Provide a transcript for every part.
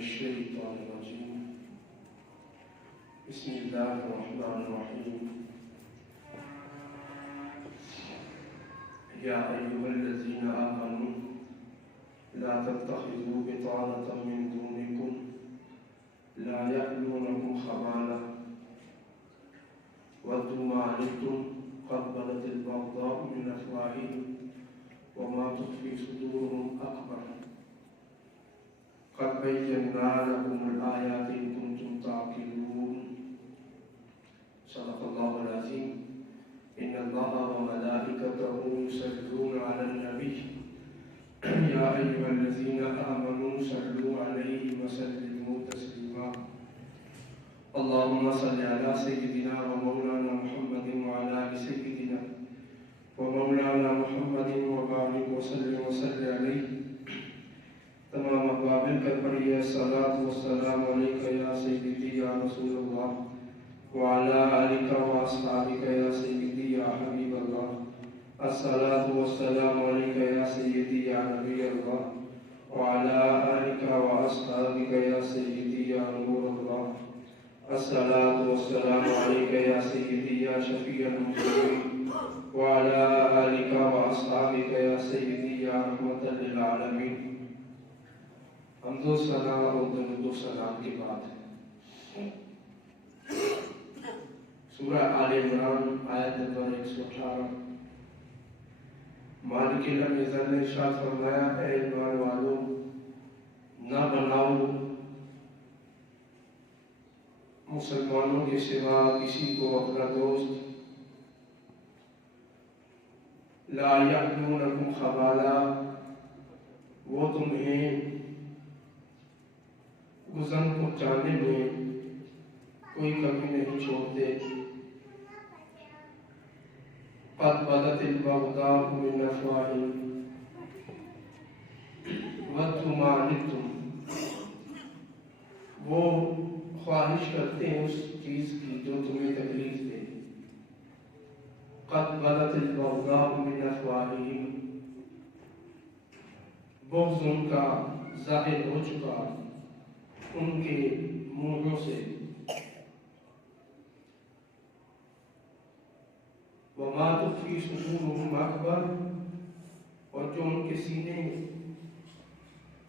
الشيطان الرجيم بسم الله الرحمن الرحيم يا أيها الذين آمنوا لا تتخذوا بطانة من دونكم لا يألونكم خبالا ودوا ما عنتم قد بدت البغضاء من أفواههم وما تخفي صدورهم أكبر قد بينا لكم الآيات إن كنتم تعقلون صدق الله العظيم إن الله وملائكته يصلون على النبي يا أيها الذين آمنوا صلوا عليه وسلموا تسليما اللهم صل على سيدنا ومولانا محمد وعلى آل سيدنا ومولانا محمد وبارك وسلم عليه تمام قابل کر پڑھیے الصلاۃ والسلام علیک یا سیدی یا رسول اللہ وعلى آلك وأصحابك يا سيدي يا حبيب الله الصلاة والسلام عليك يا سيدي يا نبي الله وعلى آلك وأصحابك يا سيدي يا نور الله الصلاة والسلام عليك يا سيدي يا شفيع المسلمين وعلى آلك وأصحابك يا سيدي يا رحمة للعالمين حمد و ثنا و درود و سلام کے بعد سورہ آل عمران آیت نمبر 118 مالک یوم الدین نے ارشاد فرمایا اے ایمان والو نہ بناؤ مسلمانوں کے سوا کسی کو اپنا دوست لا یعلونکم خبالا وہ تمہیں گزن پہنچانے میں کوئی کمی نہیں چھوڑتے قد بدت البغضاء من افواہہم ودوا ما عنتم وہ خواہش کرتے ہیں اس چیز کی جو تمہیں تکلیف دے قد بدت البغضاء من افواہہم بغض ان کا ظاہر ہو چکا ان کے منہوں سے وما تخفی صدورهم اکبر اور جو ان کے سینے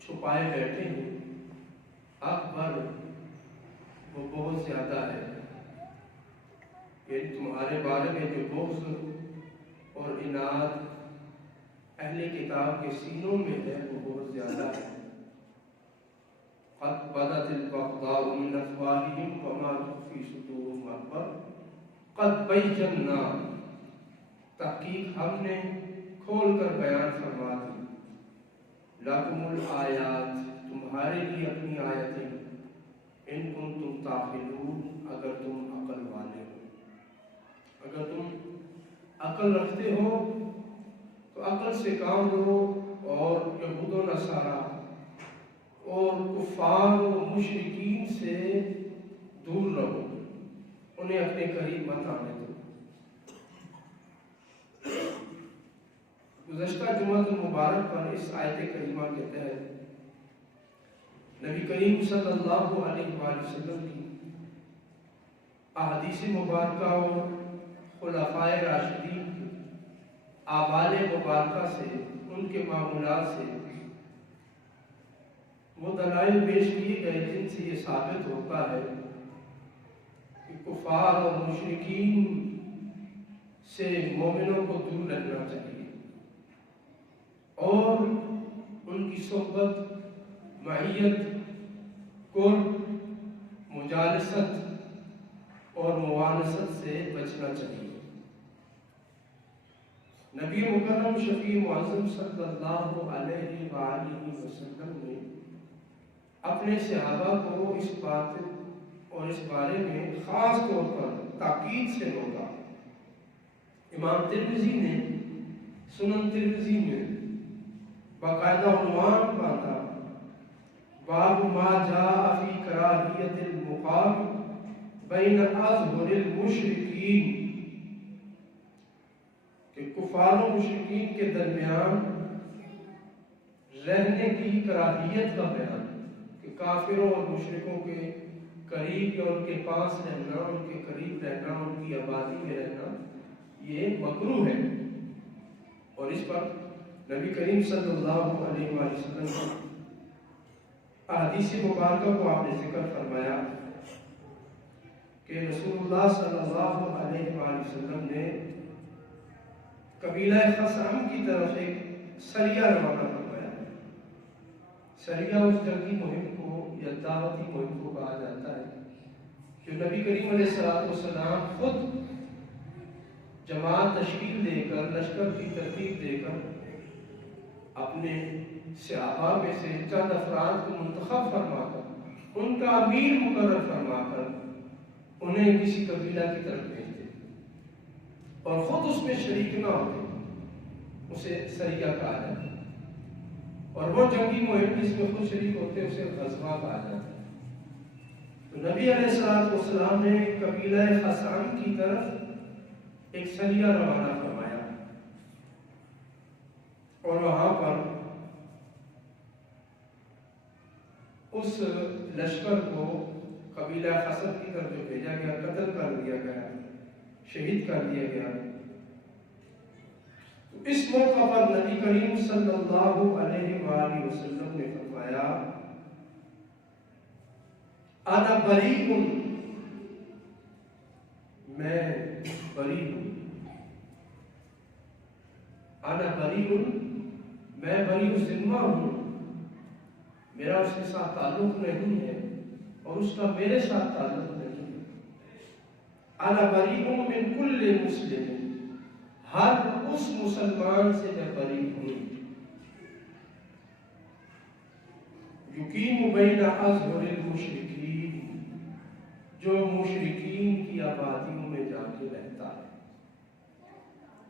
چھپائے بیٹھے ہیں اکبر وہ بہت زیادہ ہے یعنی تمہارے بارے میں جو بغض اور عناد اہل کتاب کے سینوں میں ہے وہ بہت زیادہ ہے قد بدت البغضاء من افواہہم وما تخفی صدورهم اکبر قد بینا تحقیق ہم نے کھول کر بیان فرما دی لکم الآیات تمہارے لیے اپنی آیتیں ان کنتم تعقلون اگر تم عقل والے ہو اگر تم عقل رکھتے ہو تو عقل سے کام لو اور یہود و نصارا اور کفار و مشرکین سے دور رہو انہیں اپنے قریب مت آنے دو گزشتہ جمعہ المبارک پر اس آیت کریمہ کے تحت نبی کریم صلی اللہ علیہ وآلہ وسلم کی احادیث مبارکہ اور خلفائے راشدین کی اعمال مبارکہ سے ان کے معمولات سے وہ دلائل پیش کیے گئے جن سے یہ ثابت ہوتا ہے کہ کفار اور مشرکین سے مومنوں کو دور رہنا چاہیے اور ان کی صحبت معیت قرب مجالست اور موانست سے بچنا چاہیے نبی مکرم شفیع معظم صلی اللہ علیہ وآلہ وسلم نے اپنے صحابہ کو اس بات اور اس بارے میں خاص طور پر تاکید سے روکا امام ترمذی نے سنن ترمذی میں باقاعدہ عنوان باندھا باب ما جاء فی کراہیت المقام بین اظہر المشرکین کہ کفار و مشرکین کے درمیان رہنے کی کراہیت کا بیان کہ کہ کافروں اور مشرکوں کے قریب یا ان کے پاس رہنا، ان کے قریب رہنا، ان کی آبادی میں رہنا یہ مکروہ ہے۔ اور اس پر نبی کریم صلی اللہ علیہ وآلہ وسلم کی احادیث مبارکہ کو آپ نے ذکر فرمایا کہ رسول اللہ صلی اللہ علیہ وآلہ وسلم نے قبیلہ خثعم کی طرف ایک سریہ روانہ فرمایا۔ سریہ اس جنگی مہم کو یا دعوتی مہم کو کہا جاتا ہے جو نبی کریم علیہ السلام خود جماعت تشکیل دے کر، لشکر کی ترتیب دے کر اپنے صحابہ میں سے چند افراد کو منتخب فرما کر، ان کا امیر مقرر فرما کر انہیں کسی قبیلہ کی طرف بھیجتے اور خود اس میں شریک نہ ہوتے، اسے سریہ کہا جاتا ہے۔ اور وہ جنگی مہم جس میں خود شریک ہوتے اسے غزوہ کہا جاتا ہے۔ تو نبی علیہ السلام نے قبیلہ خثعم کی طرف ایک سریہ روانہ فرمایا اور وہاں پر اس لشکر کو قبیلہ خثعم کی طرف جو بھیجا گیا قتل کر دیا گیا، شہید کر دیا گیا۔ اس موقع پر نبی کریم صلی اللہ علیہ وآلہ وسلم نے فرمایا انا بریء، میں بری ہوں، انا بریء، میں بری ذمہ ہوں، میرا اس کے ساتھ تعلق نہیں ہے اور اس کا میرے ساتھ تعلق نہیں ہے۔ انا بریء من کل مسلم، ہر اس مسلمان سے میں بری ہوں، یقیم بین اظہر المشرکین، جو مشرکین کی آبادیوں میں جا کے رہتا ہے،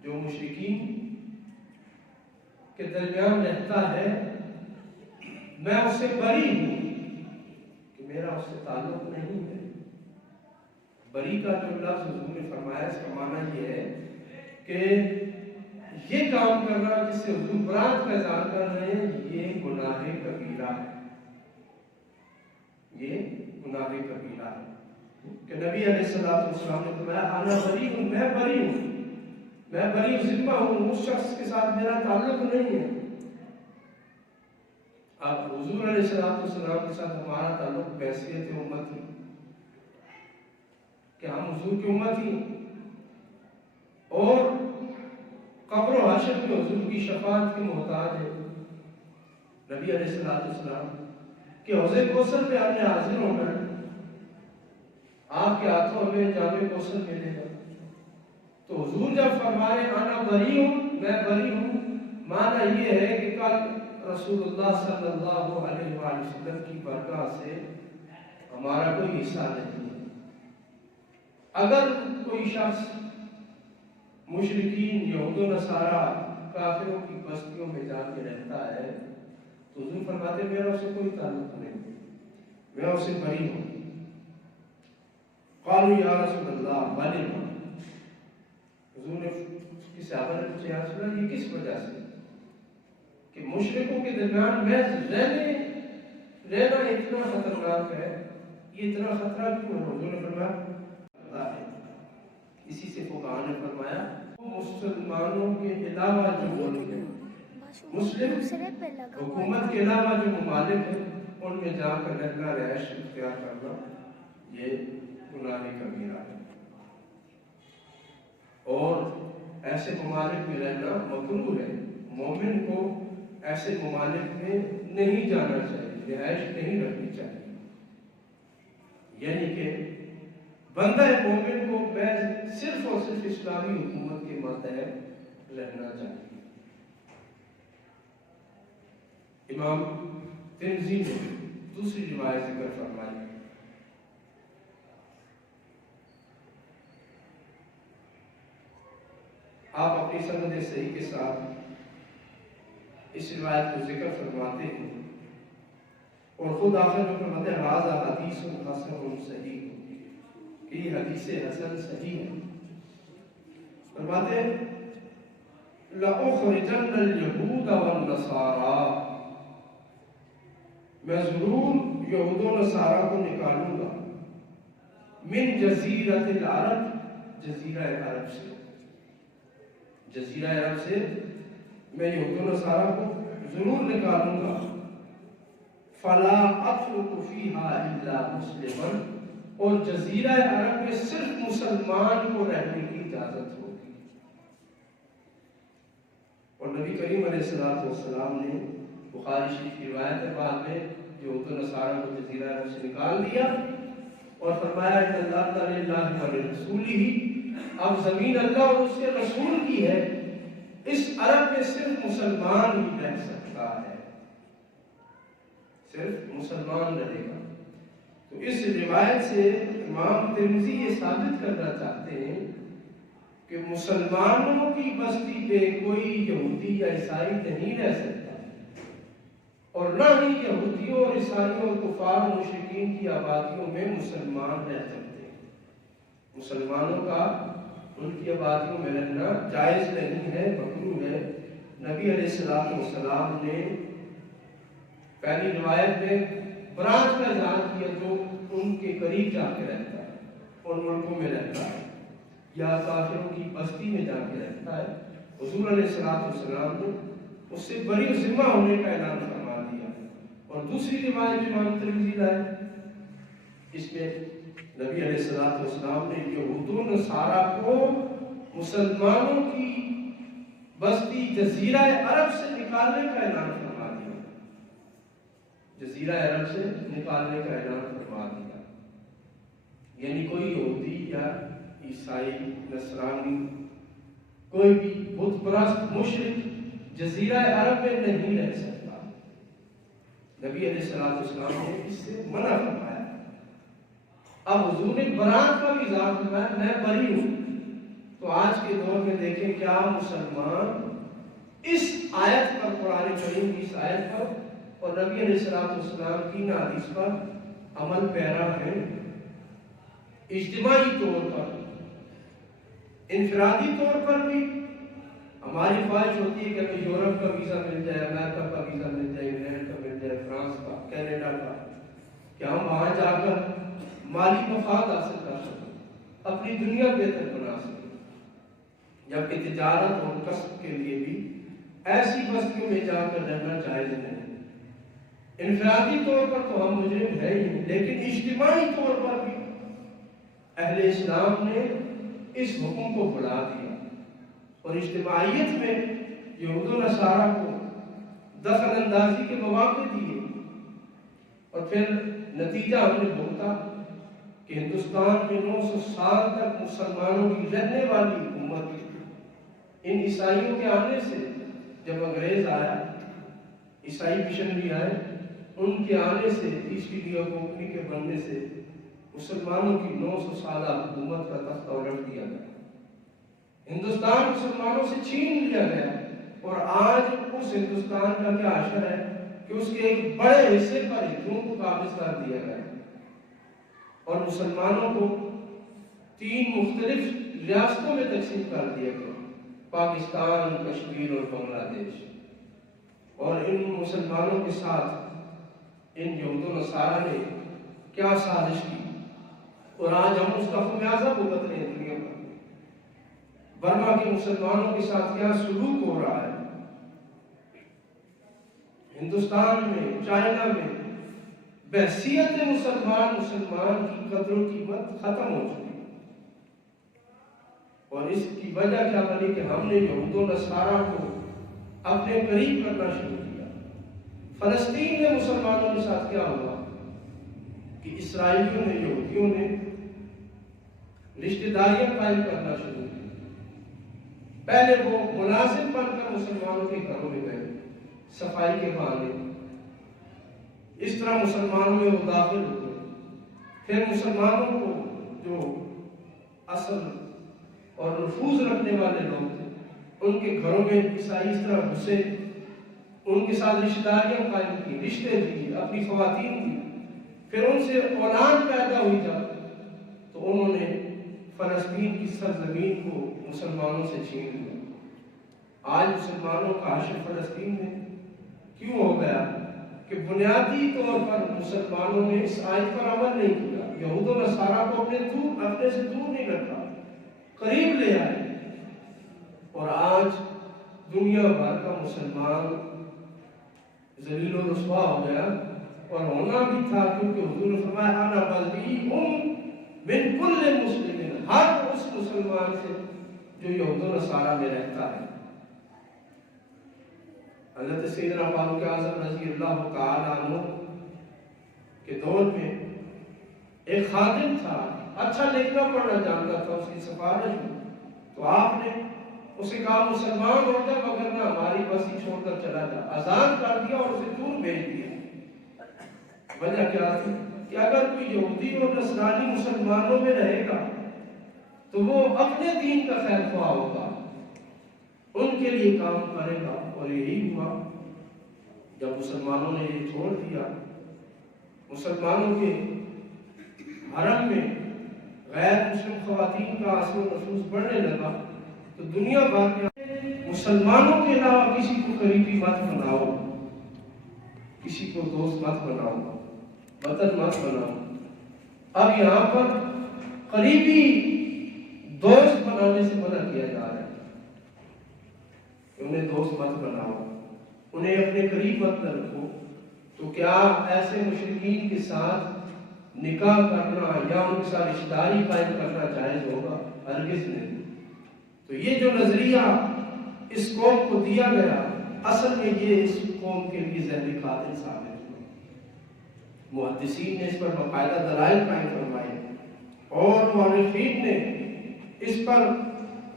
جو مشرکین کے درمیان رہتا ہے، میں اس سے بری ہوں کہ میرا اس سے تعلق نہیں ہے۔ بری کا جو لفظ حضور نے فرمایا اس کا معنی یہ ہے کہ یہ کام کرنا جس سے حضور برات کا اظہار کر رہے ہیں یہ گناہ کبیرہ ہے، یہ گناہ کبیرہ ہے۔ کہ نبی علیہ السلام نے فرمایا انا بری ہوں، میں بری ہوں، میں بری ذمہ ہوں، اس شخص کے ساتھ میرا تعلق نہیں ہے۔ اب حضور علیہ السلام کے ساتھ ہمارا تعلق بحیثیت امت ہی کہ ہم حضور کی امت ہی اور قبر و حشر میں حضور کی شفاعت کی محتاج ہے۔ نبی علیہ السلام کہ حوض کوثر پہ ہم نے حاضر ہونا ہے، آپ کے ہاتھوں ہمیں جام کوثر ملے گا۔ تو حضور جب فرمائے انا بری ہوں، میں بری ہوں، معنی یہ ہے کہ کل رسول اللہ صلی اللہ علیہ وآلہ وسلم کی برکہ سے ہمارا کوئی حصہ نہیں ہے۔ اگر کوئی شخص مشرکین یہود و نصارہ کافروں کی بستیوں میں جا کے رہتا ہے تو حضور فرماتے میرا اسے کوئی تعلق نہیں، میں اسے بری ہوں۔ قالوا یا رسول اللہ ولم، حضور نے کی صحابہ نے پوچھا یا رسول اللہ یہ کس وجہ سے کہ مشرکوں کے درمیان محض رہنا اتنا خطرناک ہے، یہ اتنا خطرہ کیوں ہے؟ حضور نے فرمایا اسی سے فقہاء نے فرمایا مسلمانوں کے علاوہ جو ملک ہیں، مسلم حکومت کے علاوہ جو ممالک ہیں ان میں جا کر رہنا، رہائش اختیار کرنا یہ گناہ کبیرہ ہے اور ایسے ممالک میں رہنا مکروہ ہے۔ مومن کو ایسے ممالک میں نہیں جانا چاہیے، رہائش نہیں رکھنی چاہیے، یعنی کہ بندہ مومن کو صرف اور صرف اسلامی حکومت کے ماتحت رہنا چاہیے۔ امام ترمذی نے دوسری روایت ذکر فرمائی، آپ اپنی سند صحیح کے ساتھ اس روایت کو ذکر فرماتے ہیں اور خود آخر میں فرماتے ہیں ھذا حدیث حسن صحیح، کہ یہ حدیث حسن صحیح ہے۔ فرماتے ہیں لَأُخْرِجَنَّ الْيَهُودَ وَالنَّصَارَىٰ، میں ضرور یہود و نصارہ کو نکالوں گا من جزیرت العرب، جزیرہ عرب سے، جزیرہ عرب سے میں یہود و نصارہ کو ضرور نکالوں گا. فلا اترک فیہا الا مسلما، اور جزیرہ عرب میں صرف مسلمان کو رہنے کی اجازت ہوگی. اور نبی کریم علیہ السلام نے بخاری شریف کی روایت ہے، بعد میں یہود و نصارہ کو جزیرہ عرب سے نکال دیا اور فرمایا کہ اللہ تعالی اللہ و رسولہ، اب زمین اللہ اور اس کے رسول کی ہے، اس عرب میں صرف مسلمان ہی رہ سکتا ہے، صرف مسلمان رہے گا. تو اس روایت سے امام ترمذی یہ ثابت کرنا چاہتے ہیں کہ مسلمانوں کی بستی پہ کوئی یہودی یا عیسائی نہیں رہ سکتا، اور نہ ہی یہودیوں اور عیسائیوں اور کفار و مشرکین کی آبادیوں میں مسلمان رہ سکتے. مسلمانوں کا ان کی آبادیوں میں رہنا جائز نہیں ہے، مکروہ ہے. نبی علیہ السلام نے پہلی روایت میں برات کا اعلان کیا جو ان کے قریب جا کے رہتا ہے، ان ملکوں میں رہتا ہے یا کافروں کی بستی میں جا کے رہتا ہے. حضور علیہ السلام نے اس سے بری ذمہ ہونے کا اعلان فرما دیا. اور دوسری روایت امام ترمذی لائے، اس میں نبی علیہ السلام نے یہود و نصارہ کو مسلمانوں کی بستی جزیرہ عرب سے نکالنے کا اعلان فرما دیا، جزیرہ عرب سے نکالنے کا اعلان فرما دیا. یعنی کوئی یہودی یا عیسائی، نصرانی، کوئی بھی بت پرست مشرک جزیرہ عرب میں نہیں رہ سکتا. نبی علیہ السلام نے اس سے منع فرمایا. اب حضور نے برات کا بھی اظہار فرمایا، میں بری ہوں. تو آج کے دور میں دیکھیں کیا مسلمان اس آیت پر، قرآن کریم کی اس آیت پر اور نبی علیہ السلام کی حدیث پر عمل پیرا ہے؟ اجتماعی طور پر، انفرادی طور پر بھی ہماری خواہش ہوتی ہے کہ ہمیں یورپ کا ویزا مل جائے، امریکہ کا ویزا مل جائے، انگلینڈ کا مل جائے، فرانس کا، کینیڈا کا، کہ ہم وہاں جا کر مالی مفاد حاصل کر سکیں، اپنی دنیا بہتر بنا سکیں. جبکہ تجارت اور کسب کے لیے بھی ایسی بستیوں میں جا کر رہنا جائز نہیں. انفرادی طور پر تو ہم مجرم ہے ہی، لیکن اجتماعی طور پر بھی اہل اسلام نے اس حکم کو بڑھا دیا اور اجتماعیت میں یہود و نصارہ کو دخل اندازی کے مواقع دیے. اور پھر نتیجہ ہم نے بھگتا کہ ہندوستان میں 900 سال تک مسلمانوں کی رہنے والی حکومت ان عیسائیوں کے آنے سے، جب انگریز آیا، عیسائی مشنری آئے، ان کے آنے سے، ایسٹ انڈیا کمپنی کے بننے سے مسلمانوں کی 900 سالہ حکومت کا تختہ الٹ دیا گیا. ہندوستان مسلمانوں سے چھین لیا گیا اور آج اس ہندوستان کا کیا حشر ہے کہ اس کے ایک بڑے حصے پر ہندوؤں کو قابض کر دیا گیا اور مسلمانوں کو 3 مختلف ریاستوں میں تقسیم کر دیا گیا، پاکستان، کشمیر اور بنگلہ دیش. اور ان مسلمانوں کے ساتھ ان یہود و نصارہ نے کیا سازش کی اور آج ہم اس کا خمیازہ بھگت رہے ہیں. دنیا پر برما کے مسلمانوں کے ساتھ کیا سلوک ہو رہا ہے. ہندوستان میں، چائنا میں بحثیت مسلمان کی قدر و قیمت ختم ہو چکی ہے. اور اس کی وجہ کیا بنی کہ ہم نے یہود و نصارہ کو اپنے قریب کرنا شروع کیا. فلسطین میں مسلمانوں کے ساتھ کیا ہوا کہ اسرائیلیوں نے، یہودیوں نے رشتہ داریاں قائم کرنا شروع کی. پہلے وہ ملازم بن کر مسلمانوں کے گھروں میں گئے صفائی کے بہانے، اس طرح مسلمانوں میں وہ داخل ہوئے. پھر مسلمانوں کو جو اصل اور نفوذ رکھنے والے لوگ تھے ان کے گھروں میں عیسائی اس طرح گھسے، ان کے ساتھ رشتہ داریاں قائم کی، رشتے دیے، اپنی خواتین دی. پھر ان سے اولاد پیدا ہوئی جب تو انہوں نے فلسطین کی سرزمین کو مسلمانوں سے چھین لیا. آج مسلمانوں کا حشر فلسطین میں کیوں ہو گیا کہ بنیادی طور پر مسلمانوں نے اس آیت پر عمل نہیں کیا، یہود و نصارہ کو اپنے سے دور نہیں رکھا، قریب لے آئے، اور آج دنیا بھر کا مسلمان ذلیل و رسوا ہو گیا، اور ہونا بھی تھا، کیونکہ حضور نے فرمایا انا بریء من کل مسلم، ہر اس مسلمان سے جو یہود و نصارہ میں رہتا ہے۔ حضرت سیدنا فاروق اعظم رضی اللہ تعالیٰ عنہ کے دور میں ایک خادم تھا، اچھا لکھنا پڑھنا جانتا تھا، اس کی سفارش میں، تو آپ نے اسے کہا مسلمان ہو جا مگر نہ ہماری بستی چھوڑ کر چلا جا، آزاد کر دیا اور اسے دور بھیج دیا۔ وجہ کیا تھی کہ اگر کوئی یہودی اور نصرانی مسلمانوں میں رہے گا تو وہ اپنے دین کا خیر خواہ ہوگا، ان کے لیے کام کرے گا، اور یہی ہوا۔ جب مسلمانوں نے یہ چھوڑ دیا، مسلمانوں کے حرم میں غیر مسلم خواتین کا اثر و نفوذ بڑھنے لگا، تو دنیا بھر میں مسلمانوں کے علاوہ کسی کو قریبی مت بناؤ، کسی کو دوست مت بناؤ، وطن مت بناؤ۔ اب یہاں پر قریبی دوست بنانے سے منع کیا جا رہا ہے کہ انہیں دوست مت بناؤ، انہیں اپنے قریب مت رکھو۔ تو کیا ایسے مشرکین کے ساتھ نکاح کرنا یا ان کے ساتھ رشتہ داری قائم کرنا جائز ہوگا؟ ہرگز نہیں۔ تو یہ جو نظریہ اس قوم کو دیا گیا، اصل میں یہ اس قوم کے لیے ذہنی قاتل ثابت ہوا۔ محدثین نے اس پر باقاعدہ دلائل قائم فرمائے، اور مورخین نے اس پر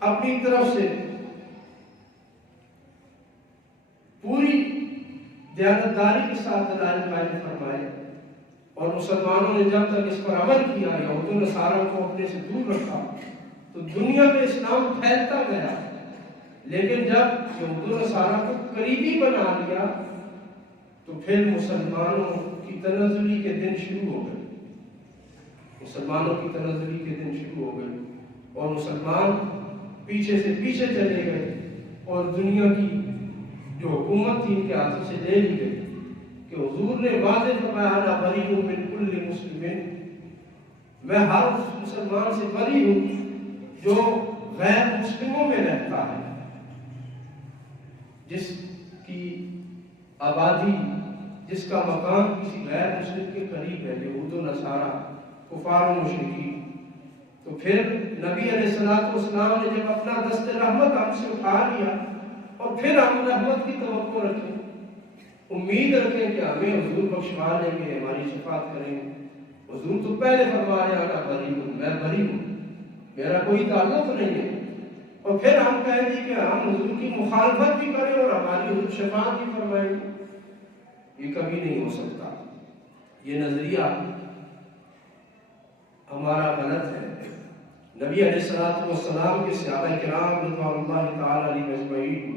اپنی طرف سے پوری دیانتداری کے ساتھ دلائل قائم فرمائے، اور مسلمانوں نے جب تک اس پر عمل کیا، یہود و نصارہ کو اپنے سے دور رکھا، تو دنیا میں اسلام پھیلتا گیا۔ لیکن جب یہود و نصارہ کو قریبی بنا لیا تو پھر مسلمانوں کی تنزلی کے دن شروع ہو گئے، مسلمانوں کی تنزلی کے دن شروع ہو گئے، اور مسلمان پیچھے سے پیچھے چلے گئے، اور دنیا کی جو حکومت تھی ان کے ہاتھوں سے لے لی گئی، کہ حضور نے واضح فرمایا انا بریء من کل مسلم، میں ہر اس مسلمان سے بری ہوں جو غیر مسلموں میں رہتا ہے، جس کی آبادی، جس کا مقام کسی غیر مسلم کے قریب ہے، یہود و نصارہ، کفار و مشرکین۔ تو پھر نبی علیہ السلام نے جب اپنا دست رحمت ہم سے اٹھا لیا، اور پھر ہم رحمت کی توقع رکھیں، امید رکھیں کہ ہمیں حضور بخشوا لیں گے، ہماری شفاعت کریں گے۔ حضور تو پہلے فرما رہے ہیں انا بری ہوں، میں بری ہوں، میرا کوئی تعلق نہیں ہے، اور پھر ہم کہیں گے کہ ہم حضور کی مخالفت بھی کریں اور ہماری حضور شفاعت بھی فرمائیں گے، یہ کبھی نہیں ہو سکتا۔ یہ نظریہ ہمارا غلط ہے۔ نبی علیہ السلام کے صحابہ کرام رضوان اللہ تعالی علیہم اجمعین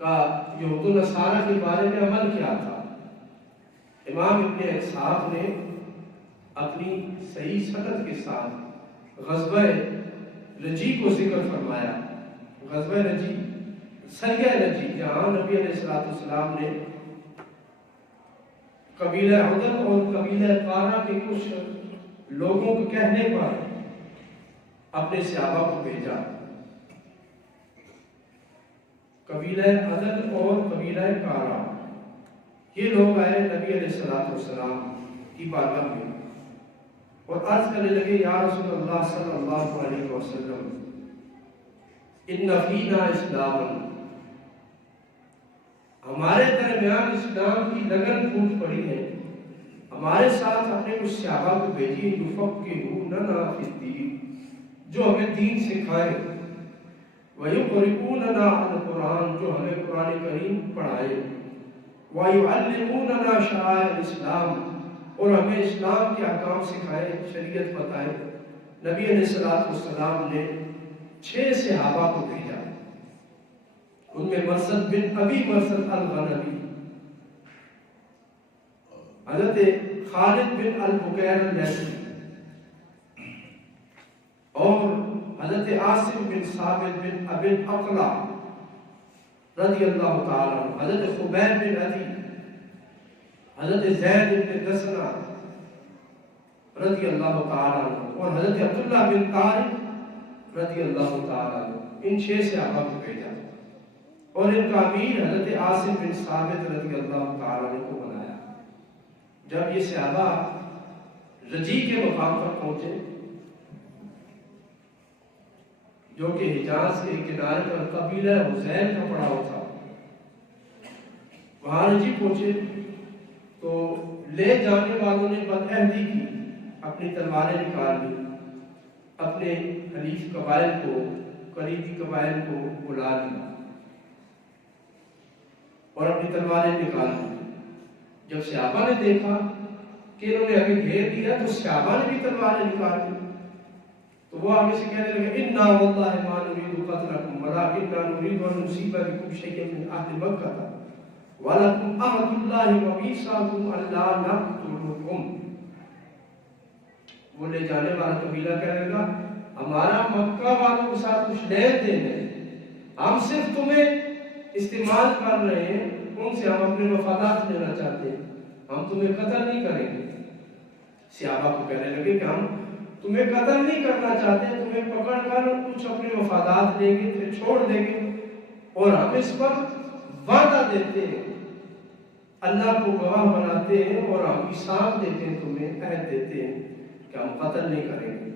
کا یہود و نصارہ کے بارے میں عمل کیا تھا؟ امام ابن اسحاق نے اپنی صحیح سند کے ساتھ غزوہ رجی کو ذکر فرمایا۔ غزوہ رجی، سریہ رجی، جہاں نبی علیہ السلام نے قبیلہ عدد اور قبیلہ قارہ کے کچھ لوگوں کے کہنے پر اپنے صحابہ کو بھیجا۔ قبیلہ عدد اور قبیلہ قارہ، یہ لوگ آئے نبی علیہ السلام کی بارگاہ میں اور عرض کرنے لگے، یا رسول اللہ صلی اللہ علیہ وسلم، ان فینا اسلام، ہمارے درمیان اسلام کی لگن پھوٹ پڑی ہے، ہمارے ساتھ اپنے کچھ صحابہ کو بھیجیے، یفقہوننا فی الدین، جو ہمیں دین سکھائے، ویقرؤوننا القرآن، جو ہمیں قرآن کریم پڑھائے، وَيُعَلِّمُونَنَا شَعَائِرَ الْإِسْلَامِ، اور ہمیں اسلام کے احکام سکھائے، شریعت بتائے۔ نبی علیہ السلام نے 6 صحابہ کو بھیجا، ان میں مرثد بن ابی مرثد الغنوی، حضرت خالد بن البکیر اللیثی، اور حضرت عاصم بن ثابت بن ابی الاقلع، رضی اللہ تعالیٰ عنہ، حضرت خبیب بن عدی، حضرت زید بن دسنہ رضی اللہ تعالیٰ عنہ، اور حضرت عبداللہ بن طارق رضی اللہ تعالیٰ عنہ، ان 6 صحابہ کو بھیجا اور ان کا امیر حضرت عاصم بن ثابت رضی اللہ تعالیٰ عنہ کو بنایا۔ جب یہ صحابہ رجی کے مقام پر پہنچے جو کہ حجاز کے کنارے پر قبیلہ حزیل کا پڑا ہوا تھا، وہاں رجی پہنچے تو لے جانے والوں نے بدعہدی کی، اپنی تلواریں نکال لی، اپنے حلیف قبائل کو، قریبی قبائل کو بلا لیا اور اپنی تلواریں نکال لی۔ جب صحابہ نے دیکھا کہ انہوں نے ہمیں گھیر لیا تو صحابہ نے بھی تلواریں نکال لی، تو وہ آگے سے کہنے لگے اِنَّا وَاللَّهِ مَا نُرِيدُ قَتْلَكُمْ وَلَٰكِنَّا نُرِيدُ أَن نُصِيبَ بِكُمْ شَيْئًا مِنْ أَهْلِ مَكَّةَ وَلَكُمْ عَهْدُ اللَّهِ وَمِيثَاقُهُ أَلَّا نَقْتُلُكُمْ۔ وہ لے جانے والا قبیلہ کہنے لگا ہمارا مکہ والوں کے ساتھ کچھ لین دین ہے، ہم صرف تمہیں استعمال کر رہے ہیں، ان سے ہم اپنے مفادات لینا چاہتے ہیں، ہم تمہیں قتل نہیں کریں گے۔ صحابہ کو کہنے لگے کہ ہم تمہیں قتل نہیں کرنا چاہتے، تمہیں پکڑ کر کچھ اپنے مفادات دیں گے، پھر چھوڑ دیں گے، اور ہم اس پر وعدہ دیتے ہیں، اللہ کو گواہ بناتے ہیں اور ہم حساب دیتے ہیں، تمہیں عہد دیتے ہیں کہ ہم قتل نہیں کریں گے۔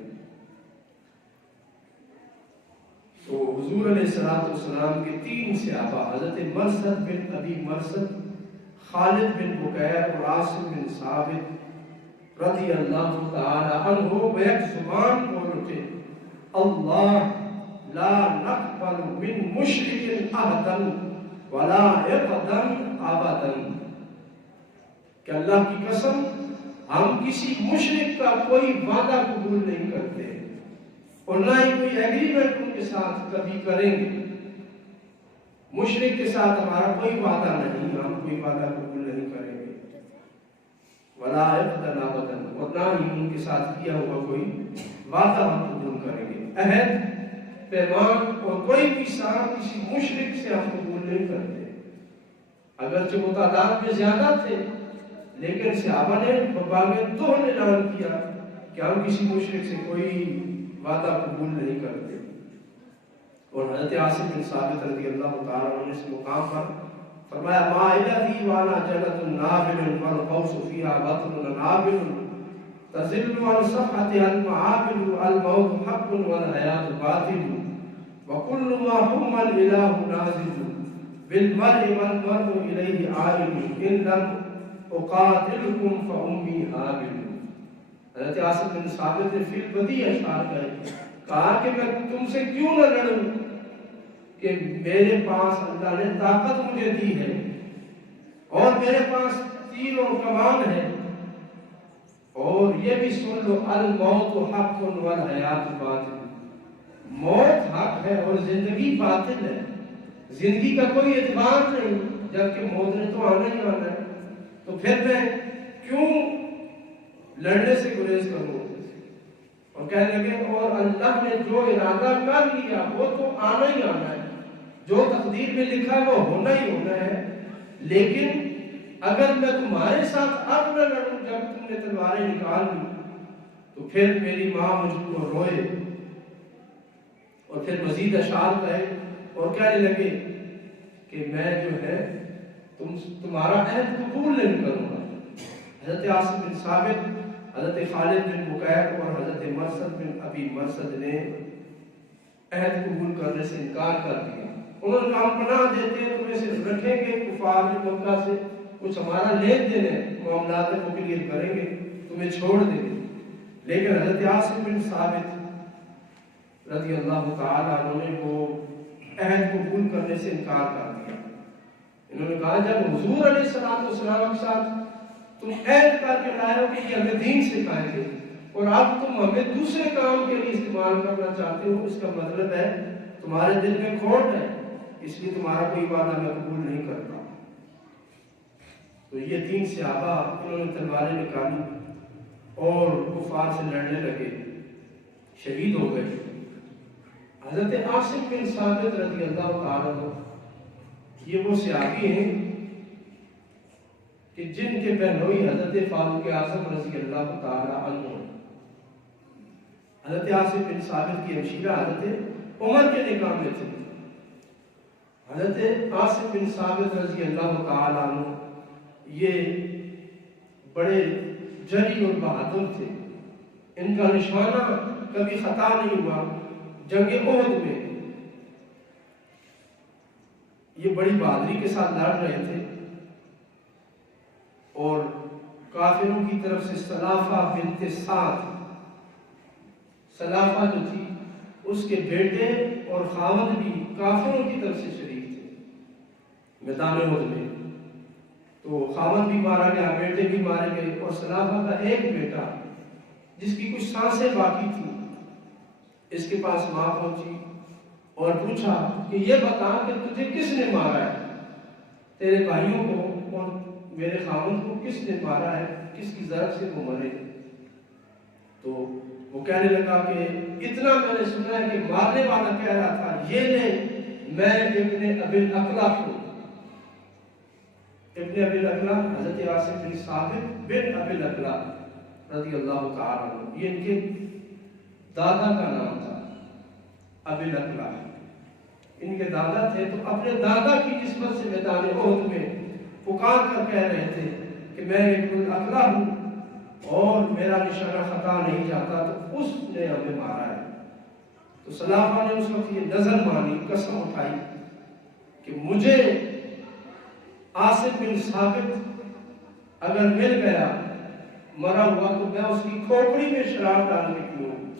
تو حضور علیہ السلام کے 3 صحابہ حضرت مرثد بن ابی مرثد، خالد بن بکیر اور عاصم بن ثابت رضی اللہ تعالی عنہ بیک زبان بول اٹھے اللہ لا نقبل من مشرک عہدا ولا عقدا ابدا، کہ اللہ کی قسم ہم کسی مشرک کا کوئی وعدہ قبول نہیں کرتے اور نہ ہی کوئی ایگریمنٹ ان کے ساتھ کبھی کریں گے۔ مشرک کے ساتھ ہمارا کوئی وعدہ نہیں، ہم کوئی وعدہ قبول نہیں کریں گے، ولا عقدا ابدا، اور نہ ہی ان کے ساتھ کیا ہوا کوئی وعدہ ہم قبول کریں گے۔ عہد، پیمان اور کوئی بھی ساتھ کسی مشرک سے ہم قبول نہیں کرتے۔ اگرچہ وہ تعداد میں زیادہ تھے لیکن صحابہ نے بباغ دوہن اعلان کیا کہ ہم کسی مشرک سے کوئی وعدہ قبول نہیں کرتے۔ اور حضرت عاصم بن ثابت رضی اللہ تعالیٰ عنہ نے اس مقام پر فرمایا ما الذی وانا جنت نابل والقوس فیہا بطن نابل تزل عن صفحتها المعابل الموت حق والحیات باطل وکل ما حم الالہ نازل بالمرء والمرء الیہ عائل ان لم اقاتلکم فامی حابل۔ حضرت عاصم بن ثابت نے فی البدیع اشعار کہا کہ میں تم سے کیوں نہ لڑوں کہ میرے پاس اللہ نے طاقت مجھے دی ہے اور میرے پاس تیر اور کمان ہے، اور یہ بھی سن لو الموت حق والحیات باطل، موت حق ہے اور زندگی باطل ہے، زندگی کا کوئی اعتبار نہیں جبکہ موت نے تو آنا ہی آنا ہے، تو پھر میں کیوں لڑنے سے گریز کروں؟ اور کہنے لگے اور اللہ نے جو ارادہ کر لیا وہ تو آنا ہی آنا ہے، جو تقدیر میں لکھا ہے وہ ہونا ہی ہونا ہے، لیکن اگر میں تمہارے ساتھ اب نہ لڑوں جب تم نے تلواریں نکال لی تو پھر میری ماں مجھ کو روئے۔ اور پھر مزید اشعار کہے اور کہنے لگے کہ میں جو ہے تمہارا عہد قبول نہیں کروں گا۔ حضرت عاصم بن ثابت، حضرت خالد بن بکیر اور حضرت مرثد بن ابی مرثد نے عہد قبول کرنے سے انکار کر دیا۔ انہوں نے کہا پناہ دیتے ہیں تمہیں صرف رکھیں گے کفار مکہ سے، کچھ ہمارا لین دین ہے، معاملات کو کلیئر کریں گے، تمہیں چھوڑ دیں گے۔ لیکن حضرت عاصم بن ثابت رضی اللہ تعالیٰ عنہ نے وہ عہد قبول کرنے سے انکار کر دیا۔ انہوں نے کہا جب حضور علیہ السلام کے ساتھ تم عہد کر کے لائے ہو کہ ہمیں دین سکھائیں گے اور اب تم ہمیں دوسرے کام کے لیے استعمال کرنا چاہتے ہو، اس کا مطلب ہے تمہارے دل میں کھوٹ ہے، اس لیے تمہارا کوئی وعدہ میں قبول نہیں کرتا۔ تو یہ 3 صحابہ انہوں نے تلواریں نکالی اور کفار سے لڑنے لگے، شہید ہو گئے۔ حضرت عاصم بن ثابت رضی اللہ تعالیٰ عنہ یہ وہ صحابی ہیں کہ جن کے بہنوئی حضرت فاروق اعظم رضی اللہ تعالی عنہ، حضرت عاصم بن ثابت کی ہمشیرہ حضرت عمر کے نکاح میں تھے۔ حضرت عاصم بن ثابت رضی اللہ تعالی عنہ یہ بڑے جری اور بہادر تھے، ان کا نشانہ کبھی خطا نہیں ہوا۔ جنگ احد میں یہ بڑی بہادری کے ساتھ لڑ رہے تھے اور کافروں کی طرف سے سلافہ بنت سعد، سلافہ جو تھی اس کے بیٹے اور خاوند بھی کافروں کی طرف سے شریک تھے میدان احد میں۔ تو خاوند بھی مارا گیا، بیٹے بھی مارے گئے، اور سلافہ کا ایک بیٹا جس کی کچھ سانسیں باقی تھی، اس کے پاس ماں پہنچی اور پوچھا کہ یہ بتا کہ تجھے کس نے مارا ہے، تیرے بھائیوں کو اور میرے خاوند کو کس نے مارا ہے، کس کی ضرب سے وہ مرے؟ تو وہ کہنے لگا کہ اتنا میں نے سنا ہے کہ مارنے والا کہہ رہا تھا یہ نہیں، میں ابن ابی الاقلع ہوں۔ ابن ابی الاقلع حضرت عاصم بن ثابت بن ابی الاقلع رضی اللہ تعالی عنہ، یہ ان کے دادا کا نام تھا ابی الاقلع، ان کے دادا تھے۔ تو اپنے دادا کی نسبت سے میدان احد میں پکار کر کہہ رہے تھے کہ میں ابن الاقلع ہوں اور میرا نشانہ خطا نہیں جاتا، تو اس نے ہمیں مارا ہے۔ تو سلافہ نے اس وقت یہ نظر مانی، قسم اٹھائی کہ مجھے عاصم بن ثابت اگر مل گیا مرا ہوا تو میں اس کی کھوپڑی میں شراب ڈال کے پیوں گی،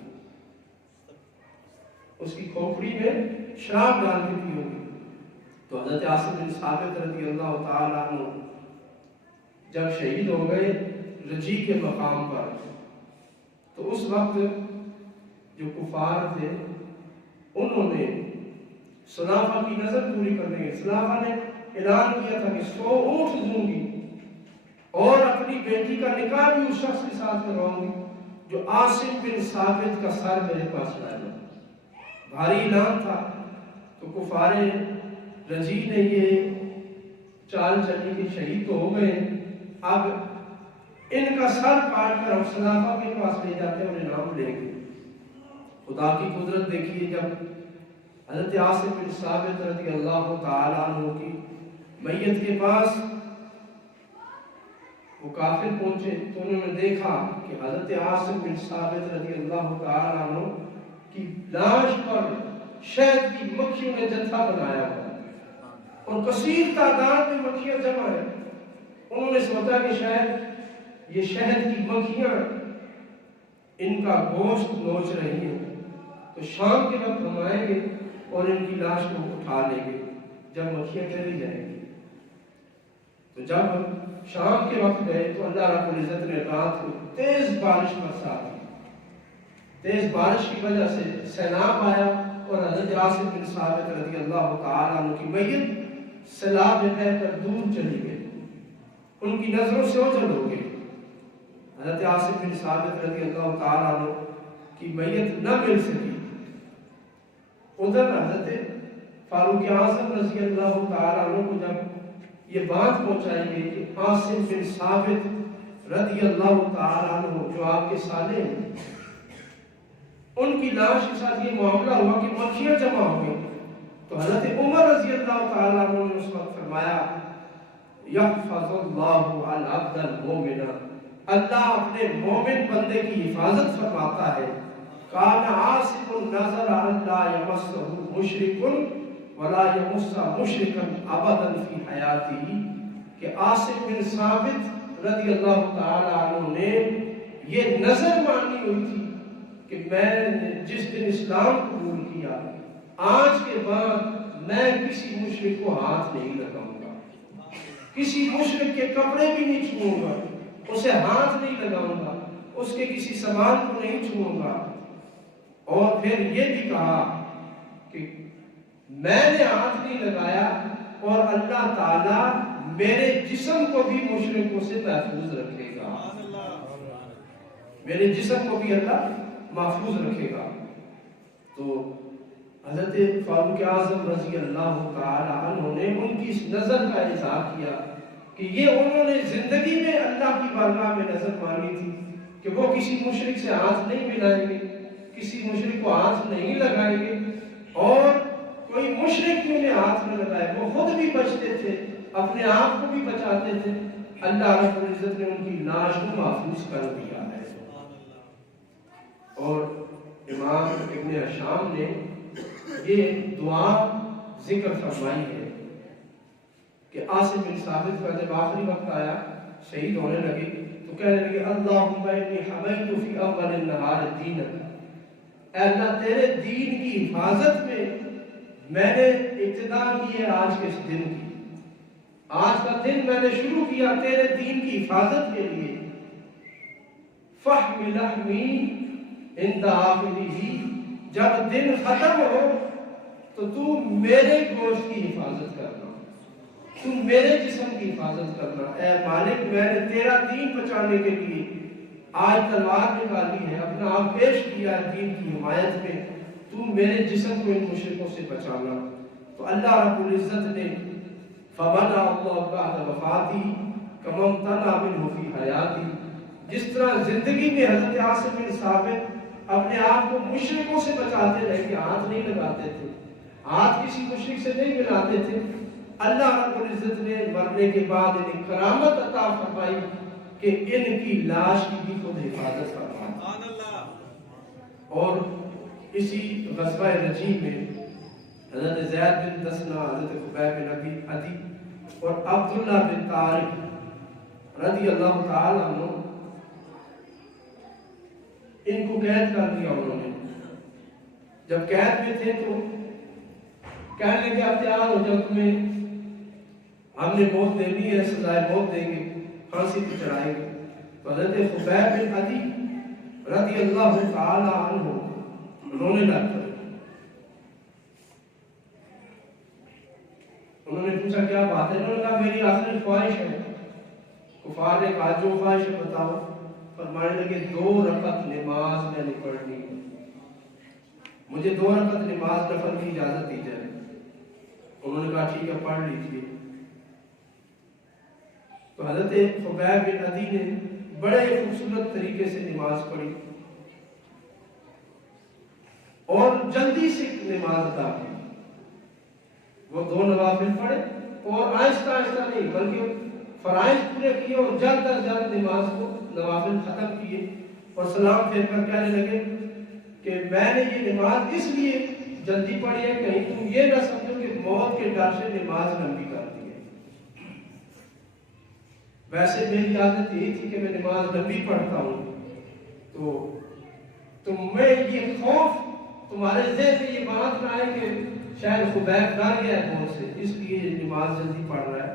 اس کی کھوپڑی میں شراب ڈال کے پیوں گی۔ تو حضرت عاصم بن ثابت رضی اللہ تعالی عنہ جب شہید ہو گئے رجی کے مقام پر، تو اس وقت جو کفار تھے انہوں نے سلافہ کی نظر پوری کرنے کے سلافہ نے اعلان کیا تھا کہ 100 اونٹ دوں گی اور اپنی بیٹی کا نکاح بھی اس شخص کے ساتھ کرواؤں گی جو عاصم بن ثابت کا سر میرے پاس لائے گا۔ بھاری اعلان تھا۔ تو کفار رجی نے یہ چال چلی کہ شہید تو ہو گئے، اب ان کا سر کاٹ کر ہم سلافہ کے پاس لے جاتے ہیں اور انعام لیں گے۔ خدا کی قدرت دیکھیے، جب حضرت عاصم بن ثابت رضی اللہ تعالی عنہ کی میت کے پاس وہ کافر پہنچے تو انہوں نے دیکھا کہ حضرت عاصم بن ثابت رضی اللہ تعالی عنہ کی لاش پر شہد کی مکھیوں نے جتھا بنایا ہوا اور کثیر تعداد میں مکھیاں جمع ہیں۔ انہوں نے سوچا کہ شاید یہ شہد کی مکھیاں ان کا گوشت نوچ رہی ہیں، تو شام کے وقت ہم آئیں گے اور ان کی لاش کو اٹھا لیں گے جب مکھیاں چلی جائیں گی۔ تو جب شام کے وقت گئے تو اللہ رب العزت نے رات کو تیز بارش برسا دی۔ تیز بارش کی وجہ سے سیلاب آیا اور حضرت عاصم بن ثابت رضی اللہ تعالی عنہ کی میت سیلاب میں بہہ کر دور چلی گئی، ان کی نظروں سے اوجھل ہو گئی۔ حضرت عاصم بن ثابت رضی اللہ تعالی عنہ کی میت نہ مل سکی۔ ادھر حضرت فاروق اعظم رضی اللہ تعالی عنہ کو جب یہ بات پہنچائی گئی کہ عاصم بن ثابت رضی اللہ تعالی عنہ جو آپ کے سالے ہیں، ان کی لاش کے ساتھ یہ معاملہ ہوا کہ مکھیاں جمع ہو گئی، تو حضرت عمر رضی اللہ تعالی عنہ نے اس وقت فرمایا یحفظ اللہ العبد المؤمن، اللہ اپنے مومن بندے کی حفاظت فرماتا ہے۔ کان عاصم نظر اللہ یمسہ مشرک ولا یمس مشرکا ابدا فی حیاتہ، کہ عاصم بن ثابت رضی اللہ تعالی عنہ نے یہ نظر مانی ہوئی تھی کہ میں نے جس دن اسلام قبول کیا آج کے بعد میں کسی مشرک کو ہاتھ نہیں لگاؤں گا، کسی مشرک کے کپڑے بھی نہیں چھوؤں گا، اسے ہاتھ نہیں لگاؤں گا، اس کے کسی سامان کو نہیں چھوؤں گا۔ اور پھر یہ بھی کہا کہ میں نے ہاتھ نہیں لگایا اور اللہ تعالیٰ میرے جسم کو بھی مشرکوں سے محفوظ رکھے گا، میرے جسم کو بھی اللہ محفوظ رکھے گا۔ تو حضرت فاروق اعظم رضی اللہ تعالی عنہ نے ان کی اس نظر کا اظہار کیا کہ یہ انہوں نے زندگی میں اللہ کی بارگاہ میں نظر مانگی تھی کہ وہ کسی مشرک سے ہاتھ نہیں ملائیں گے، کسی مشرک کو ہاتھ نہیں لگائیں گے، اور کوئی مشرک بھی انہیں ہاتھ نہ لگائے، وہ خود بھی بچتے تھے، اپنے آپ کو بھی بچاتے تھے۔ اللہ رب العزت نے ان کی لاش کو محفوظ کر دیا ہے۔ اور امام ابن حشام نے یہ دعا ذکر فرمائی ہے کہ عاصم بن ثابت کا جب آخری وقت آیا، شہید ہونے لگے، تو کہنے لگے اللہم انی حمیت فی اول النہار الدین، اے اللہ تیرے دین کی حفاظت میں نے ابتدا کی ہے آج کے اس دن کی، آج کا دن میں نے شروع کیا تیرے دین کی حفاظت کے لیے۔ فحم لحمی عند آخرہ، جب دن ختم ہو تو تو میرے گوشت کی حفاظت کرنا، تو میرے جسم کی حفاظت کرنا۔ اے مالک میں نے تیرا دین بچانے کے لیے آج تلوار نکالی ہے، اپنا آپ پیش کیا ہے دین کی حمایت میں، تو میرے جسم کو ان مشرکوں سے بچانا۔ تو اللہ رب العزت نے فَمَنَعَ اللَّهُ بَعْدَ وَفَاتِهِ كَمَا امْتَنَعَ مِنْهُ فِي حَيَاتِهِ، جس طرح زندگی میں حضرت عاصم بن ثابت اپنے آپ کو مشرکوں سے بچاتے رہے کہ ہاتھ نہیں لگاتے تھے، ہاتھ کسی مشرک سے نہیں ملاتے تھے، اللہ رب العزت نے مرنے کے بعد انہیں کرامت عطا فرمائی کہ ان کی لاش کی بھی خود حفاظت فرمائی۔ اور اسی غزوہ رجیم میں حضرت زید بن دسنہ، حضرت خبیب بن عدی اور عبداللہ بن طارق رضی اللہ تعالی عنہ، ان کو قید کر دیا انہوں نے۔ جب قید میں تھے تو کہنے لگے اب تیار ہو جاؤ، تمہیں ہم نے موت دینی ہے، سزائے موت دیں گے، پھانسی پہ چڑھائیں گے۔ تو حضرت خبیب بن عدی رضی اللہ تعالی عنہ رونے لگ پڑے۔ انہوں نے پوچھا کیا بات ہے؟ انہوں نے کہا میری آخری خواہش ہے۔ کفار نے کہا جو خواہش ہے بتاؤ۔ فرمانے لگے 2 رکعت نماز میں نے پڑھنی ہے، مجھے 2 رکعت نماز نفل کی اجازت دی جائے۔ انہوں نے کہا ٹھیک ہے پڑھ لیجیے۔ تو حضرت خبیب بن عدی نے بڑے خوبصورت طریقے سے نماز پڑھی اور جلدی سے نماز ادا کی۔ وہ 2 نوافل پڑھے اور آہستہ آہستہ نہیں بلکہ فرائض پورے کیے اور جلد از جلد نماز کو نوافل ختم کیے اور سلام پھیر کر کہنے لگے کہ میں نے یہ نماز اس لیے جلدی پڑھی ہے کہیں تم یہ نہ سمجھو کہ موت کے ڈر سے نماز لمبی کر دی ہے۔ ویسے میری عادت یہی تھی کہ میں نماز لمبی پڑھتا ہوں، تو میں یہ خوف تمہارے ذہن میں یہ بات نہ آئے کہ شاید خبیب ڈر گیا ہے موت سے اس لیے نماز جلدی پڑھ رہا ہے۔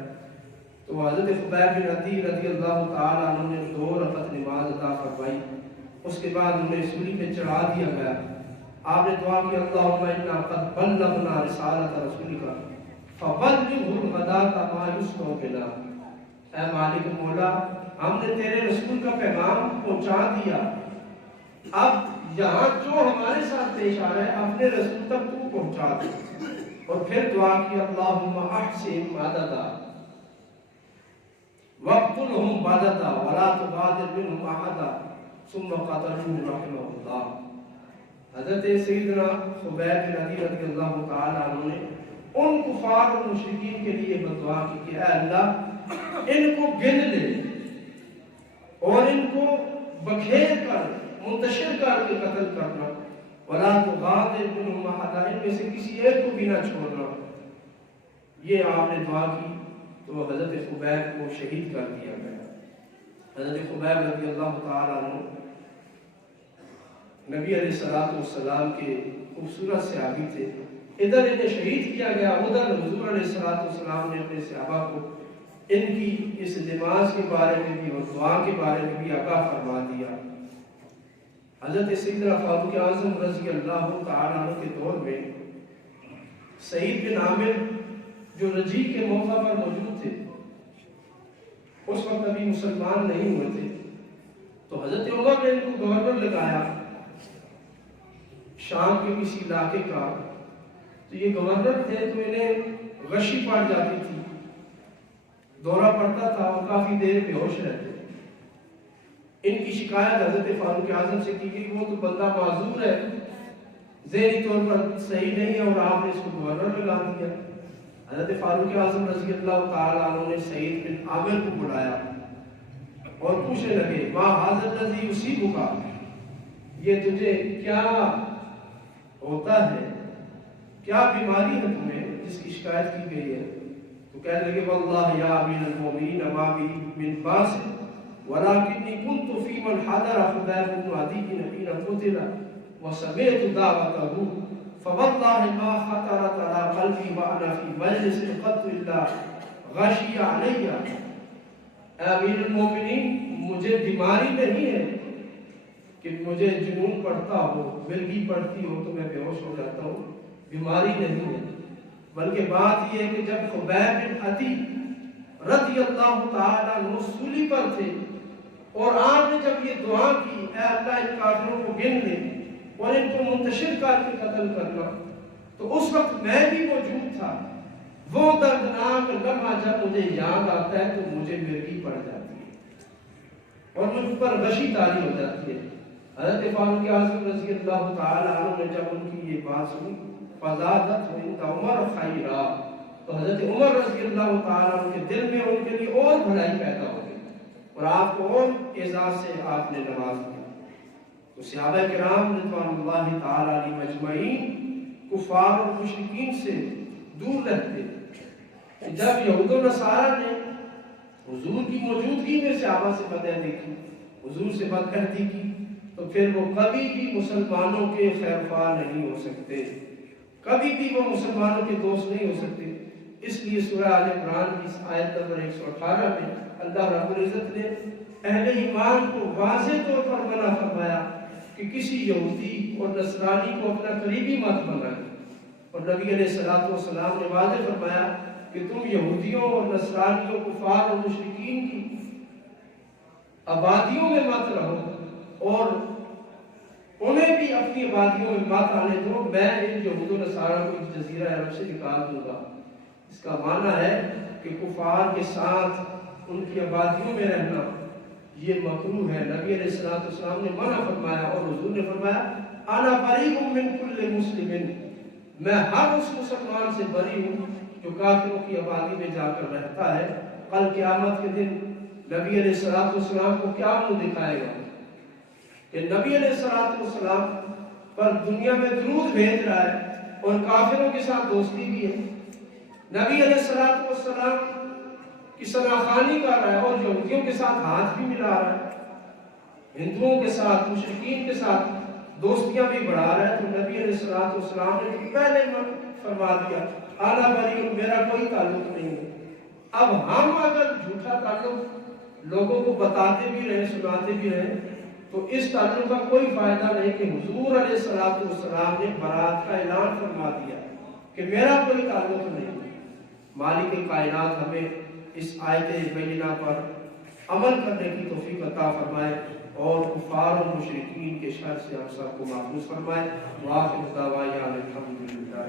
تو حضرت خبیب بن عدی رضی اللہ تعالی عنہ نے 2 رکعت نماز عطا فرمائی۔ اس کے بعد انہیں سولی پہ چڑھا دیا گیا۔ آپ نے دعا کی اللہم انا قد بلغنا رسالۃ رسولک فبلغه الغداۃ ما یسمع بنا، اے مالک مولا ہم نے تیرے رسول کا پیغام پہنچا دیا، اب یہاں جو ہمارے ساتھ پیش آ رہا ہے اپنے رسول تک تو پہنچا دے۔ اور پھر دعا کی اللہم احسن مددا وَاقْتُلْهُمْ بَدَدًا وَلَا تُغَادِرْ مِنْهُمْ أَحَدًا ثُمَّ قَتَلُوهُ رَحِمَهُ اللَّهُ۔ حضرت سیدنا خبیب بن عدی رضی اللہ تعالی عنہ نے ان کفار اور مشرکین کے لیے بدعا کی کہ اے اللہ ان کو گن لے اور ان کو بکھیر کر منتشر کر کے قتل کرنا، وَلَا تُغَادِرْ مِنْهُمْ أَحَدًا، ان میں سے کسی ایک کو بھی نہ چھوڑنا۔ یہ آپ نے دعا کی تو حضرت خبیب کو شہید کر دیا گیا۔ حضرت خبیب رضی اللہ تعالیٰ عنہ نبی علیہ السلام کے خوبصورت صحابی تھے، ادھر انہیں شہید کیا گیا، ادھر حضور علیہ السلام نے اپنے صحابہ کو ان کی اس نماز کے بارے میں بھی اور دعا کے بارے میں بھی آگاہ فرما دیا۔ حضرت سیدنا فاروق اعظم رضی اللہ تعالیٰ عنہ کے دور میں سعید بن عامر جو رجیع کے موقع پر موجود تھے، اس وقت ابھی مسلمان نہیں ہوئے تھے، تو حضرت عمر نے ان کو گورنر لگایا شام کے کسی علاقے کا، تو یہ گورنر تھے تو انہیں غشی پڑ جاتی تھی، دورہ پڑتا تھا اور کافی دیر بے ہوش رہتے۔ ان کی شکایت حضرت فاروق اعظم سے کی گئی، وہ تو بندہ معذور ہے، ذہنی طور پر صحیح نہیں ہے اور آپ نے اس کو گورنر لگا دیا۔ حضرت فاروق اعظم رضی اللہ تعالیٰ عنہ نے سعید بن عامر کو بلایا اور پوچھنے لگے ما ھذا الذی یصیبک، یہ تجھے کیا ہوتا ہے، کیا بیماری ہے تمہیں جس کی شکایت کی گئی ہے؟ تو کہنے لگے واللہ یا امیر المومنین ما بی من باس ولکنی کنت فی من حضر خبیب بن عدی حین قتل وسمعت دعوته فواللہ ما خطرت علی قلبی وانا فی مجلس قط الا غشی علی۔ اے امیر المومنین، مجھے بیماری نہیں ہے کہ مجھے جنون پڑتا ہو، مرگی پڑتی ہو تو میں بے ہوش ہو جاتا ہوں، بیماری نہیں ہے، بلکہ بات یہ ہے کہ جب خبیب بن عدی رضی اللہ تعالیٰ عنہ سولی پر تھے اور آپ نے جب یہ دعا کی اے اللہ ان کافروں کو گن لے اور ان کو منتشر کر کے قتل کرنا، تو اس وقت میں بھی موجود تھا۔ وہ دردناک لمحہ جب مجھے یاد آتا ہے تو مجھے مرگی پڑ جاتی ہے اور مجھ پر غشی طاری ہو جاتی ہے۔ حضرت فاروق اعظم رضی اللہ تعالیٰ عنہ نے جب ان کی یہ بات سنی فزادت عند عمر خیرا، تو حضرت عمر رضی اللہ تعالیٰ عنہ کے دل میں ان کے لیے اور بھلائی پیدا ہو گئی اور آپ کو اور اعزاز سے آپ نے نواز دیا۔ تو صحابہ کرام رضوان اللہ تعالیٰ علیہم اجمعین کفار اور مشرکین سے دور رہتے۔ جب یہود و نصارہ نے حضور کی موجودگی میں صحابہ سے بدیں دیکھی، حضور سے بدکردی کی، تو پھر وہ کبھی بھی مسلمانوں کے خیرخواہ نہیں ہو سکتے، کبھی بھی وہ مسلمانوں کے دوست نہیں ہو سکتے۔ اس لیے سورہ آل عمران کی آیت نمبر 118 میں اللہ رب العزت نے اہل ایمان کو واضح طور پر منع فرمایا کہ کسی یہودی اور نصرانی کو اپنا قریبی مت بنائیں، اور نبی علیہ الصلوۃ والسلام نے واضح فرمایا کہ تم یہودیوں اور نصرانیوں، کفار اور مشرکین کی آبادیوں میں مت رہو اور انہیں بھی اپنی آبادیوں میں مت آنے دو، میں ان یہود و نصارہ کو اس جزیرہ عرب سے نکال دوں گا۔ اس کا معنی ہے کہ کفار کے ساتھ ان کی آبادیوں میں رہنا یہ مکروہ ہے۔ نبی علیہ الصلوۃ والسلام نے منع فرمایا اور حضور نے فرمایا انا بریء من کل مسلم، میں ہر اس مسلمان سے بری ہوں جو کافروں کی آبادی میں جا کر رہتا ہے۔ کل قیامت کے دن نبی علیہ الصلوۃ والسلام کو کیا منہ دکھائے گا کہ نبی علیہ الصلوۃ والسلام پر دنیا میں درود بھیج رہا ہے اور کافروں کے ساتھ دوستی بھی ہے، نبی علیہ الصلوۃ والسلام کی ثناخوانی کر رہا ہے اور یہودیوں کے ساتھ ہاتھ بھی ملا رہا ہے، ہندوؤں کے ساتھ، مشرکین کے ساتھ دوستیاں بھی بڑھا رہا ہے، تو نبی علیہ الصلوۃ والسلام نے پہلے فرما دیا انا بری، میرا کوئی تعلق نہیں ہے۔ اب ہم اگر جھوٹا تعلق لوگوں کو بتاتے بھی رہے، سناتے بھی رہے، تو اس تعلق کا کوئی فائدہ نہیں کہ حضور علیہ الصلوۃ والسلام نے برات کا اعلان فرما دیا کہ میرا کوئی تعلق نہیں۔ مالک کائنات ہمیں اس آیت بینہ پر عمل کرنے کی توفیق عطا فرمائے اور کفار و مشرکین کے شر سے ہم سب کو محفوظ فرمائے۔ وآخر دعوانا الحمدللہ۔